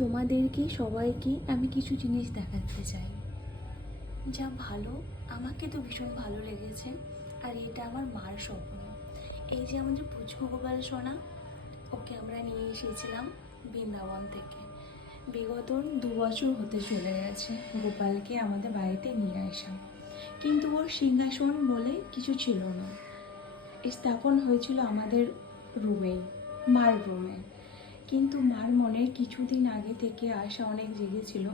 তোমাদেরকে সবাইকে আমি কিছু জিনিস দেখাতে চাই, যা ভালো। আমাকে তো ভীষণ ভালো লেগেছে। আর এটা আমার মার স্বপ্ন। এই যে আমাদের পুচকু গোপাল সোনা, ওকে আমরা নিয়ে এসেছিলাম বৃন্দাবন থেকে। বিগত 2 বছর হতে চলে গেছে গোপালকে আমাদের বাড়িতে নিয়ে আসা, কিন্তু ওর সিংহাসন বলে কিছু ছিল না। স্থাপন হয়েছিল আমাদের রুমে, মার রুমে। কিন্তু মার মনে কিছুদিন আগে থেকে আশা অনেক জেগেছিল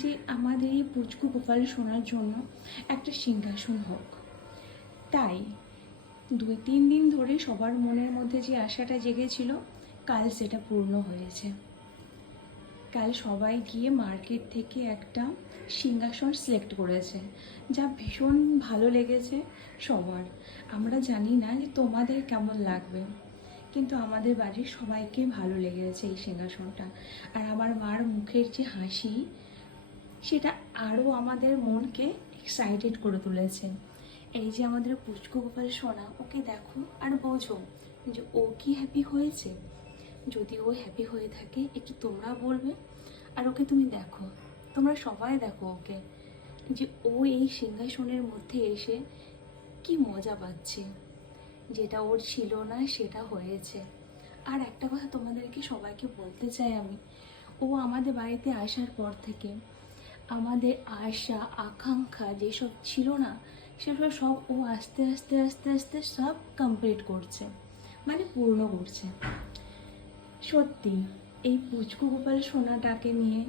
যে আমাদের এই পুচকু গোপাল শোনার জন্য একটা সিংহাসন হোক। তাই 2-3 দিন ধরে সবার মনের মধ্যে যে আশাটা জেগেছিল, কাল সেটা পূর্ণ হয়েছে। কাল সবাই গিয়ে মার্কেট থেকে একটা সিংহাসন সিলেক্ট করেছে, যা ভীষণ ভালো লেগেছে সবার। আমরা জানি না যে তোমাদের কেমন লাগবে, কিন্তু আমাদের বাড়ির সবাইকে ভালো লেগেছে এই সিংহাসনটা। আর আমার মার মুখের যে হাসি, সেটা আরও আমাদের মনকে এক্সাইটেড করে তুলেছে। এই যে আমাদের পুচকু গোপাল সোনা, ওকে দেখো আর বোঝো যে ও কি হ্যাপি হয়েছে। যদি ও হ্যাপি হয়ে থাকে একটু তোমরা বলবে। আর ওকে তুমি দেখো, তোমরা সবাই দেখো ওকে, যে ও এই সিংহাসনের মধ্যে এসে কি মজা পাচ্ছে। যেটা ওর ছিল না সেটা হয়েছে। আর একটা কথা তোমাদেরকে সবাইকে বলতে চাই আমি, ও আমাদের বাড়িতে আসার পর থেকে আমাদের আশা আকাঙ্ক্ষা যেসব ছিল না, সেসব সব ও আস্তে আস্তে আস্তে আস্তে সব কমপ্লিট করছে, মানে পূর্ণ করছে। সত্যি এই পুচকু গোপাল সোনাটাকে নিয়ে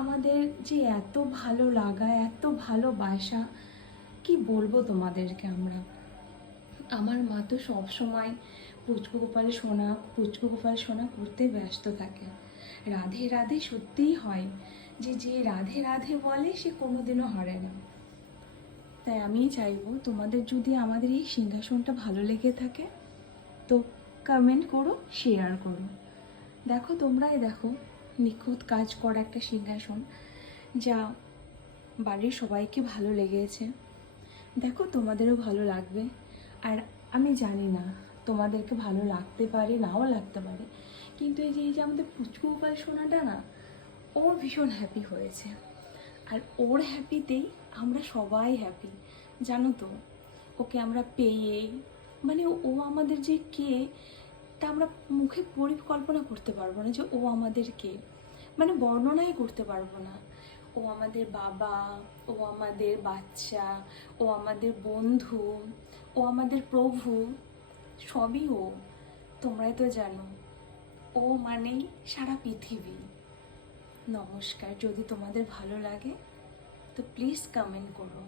আমাদের যে এত ভালো লাগা, এত ভালোবাসা, কি বলবো তোমাদেরকে আমরা। আমার মা তো সবসময় পুচকু গোপাল সোনা, পুচকু গোপাল সোনা করতে ব্যস্ত থাকে। রাধে রাধে সত্যিই হয় যে যে রাধে রাধে বলে সে কোনোদিনও হারে না। তাই আমি চাইবো তোমাদের যদি আমাদের এই সিংহাসনটা ভালো লেগে থাকে তো কমেন্ট করো, শেয়ার করো। দেখো, তোমরাই দেখো, নিখুঁত কাজ করা একটা সিংহাসন, যা বাড়ির সবাইকে ভালো লেগেছে। দেখো, তোমাদেরও ভালো লাগবে। আর আমি জানি না তোমাদেরকে ভালো লাগতে পারে, নাও লাগতে পারে, কিন্তু এই যে আমাদের পুচকু গোপাল সোনাটা না, ওর ভীষণ হ্যাপি হয়েছে। আর ওর হ্যাপিতেই আমরা সবাই হ্যাপি, জানো তো। ওকে আমরা পেয়ে, মানে ও আমাদের যে কে, তা আমরা মুখে পরিকল্পনা করতে পারবো না যে ও আমাদের কে, মানে বর্ণনাই করতে পারবো না। ও আমাদের বাবা, ও আমাদের বাচ্চা, ও আমাদের বন্ধু, ও আমাদের প্রভু, সবই ও। তোমরাই তো জানো, ও মানেই সারা পৃথিবী। নমস্কার। যদি তোমাদের ভালো লাগে তো প্লিজ কমেন্ট করো।